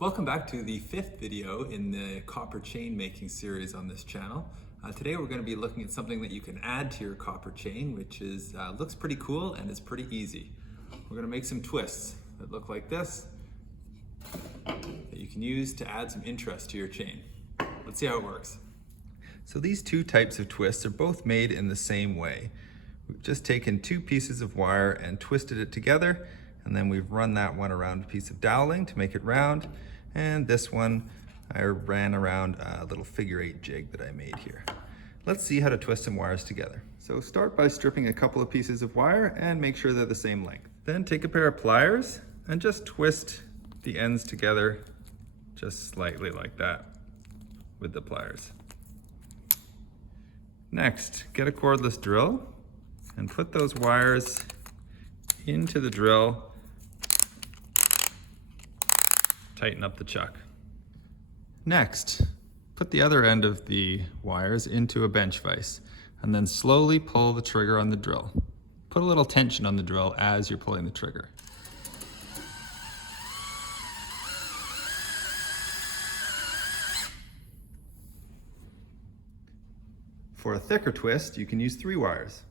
Welcome back to the fifth video in the copper chain making series on this channel. Today we're going to be looking at something that you can add to your copper chain, which is looks pretty cool and is pretty easy. We're going to make some twists that look like this that you can use to add some interest to your chain. Let's see how it works. So these two types of twists are both made in the same way. We've just taken two pieces of wire and twisted it together, and then we've run that one around a piece of doweling to make it round. And this one, I ran around a little figure-8 jig that I made here. Let's see how to twist some wires together. So start by stripping a couple of pieces of wire and make sure they're the same length. Then take a pair of pliers and just twist the ends together just slightly like that with the pliers. Next, get a cordless drill and put those wires into the drill. Tighten up the chuck. Next, put the other end of the wires into a bench vise and then slowly pull the trigger on the drill. Put a little tension on the drill as you're pulling the trigger. For a thicker twist, you can use 3 wires.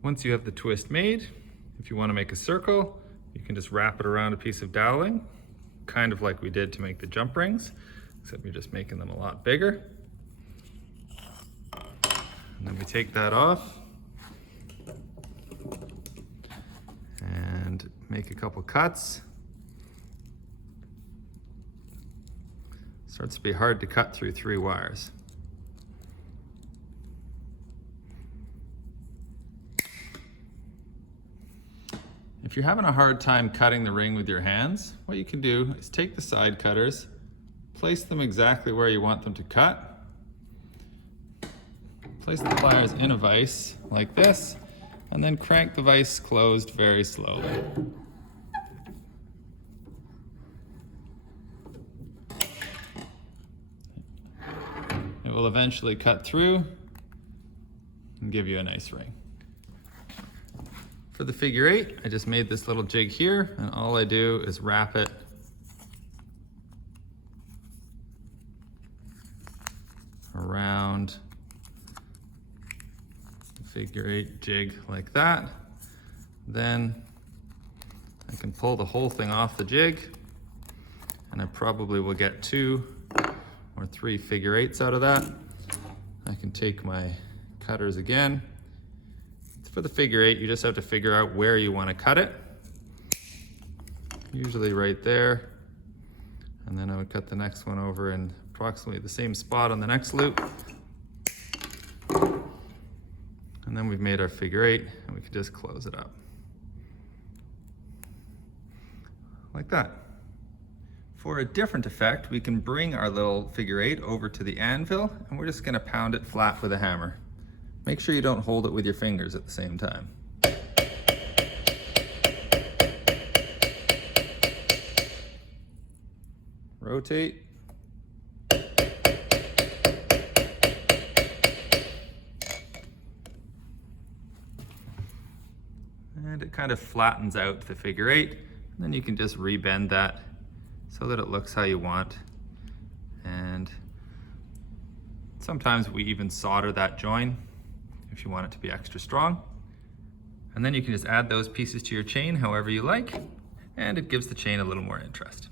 Once you have the twist made, if you want to make a circle, you can just wrap it around a piece of doweling, kind of like we did to make the jump rings, except you're just making them a lot bigger. And then we take that off and make a couple cuts. Starts to be hard to cut through 3 wires. If you're having a hard time cutting the ring with your hands, what you can do is take the side cutters, place them exactly where you want them to cut, place the pliers in a vise like this, and then crank the vise closed very slowly. It will eventually cut through and give you a nice ring. For the figure 8, I just made this little jig here, and all I do is wrap it around the figure 8 jig like that. Then I can pull the whole thing off the jig, and I probably will get 2 or 3 figure 8s out of that. I can take my cutters again. For the figure 8, you just have to figure out where you want to cut it. Usually right there. And then I would cut the next one over in approximately the same spot on the next loop. And then we've made our figure 8, and we can just close it up. Like that. For a different effect, we can bring our little figure 8 over to the anvil, and we're just going to pound it flat with a hammer. Make sure you don't hold it with your fingers at the same time. Rotate. And it kind of flattens out the figure 8. And then you can just rebend that so that it looks how you want. And sometimes we even solder that join if you want it to be extra strong. And then you can just add those pieces to your chain however you like, and it gives the chain a little more interest.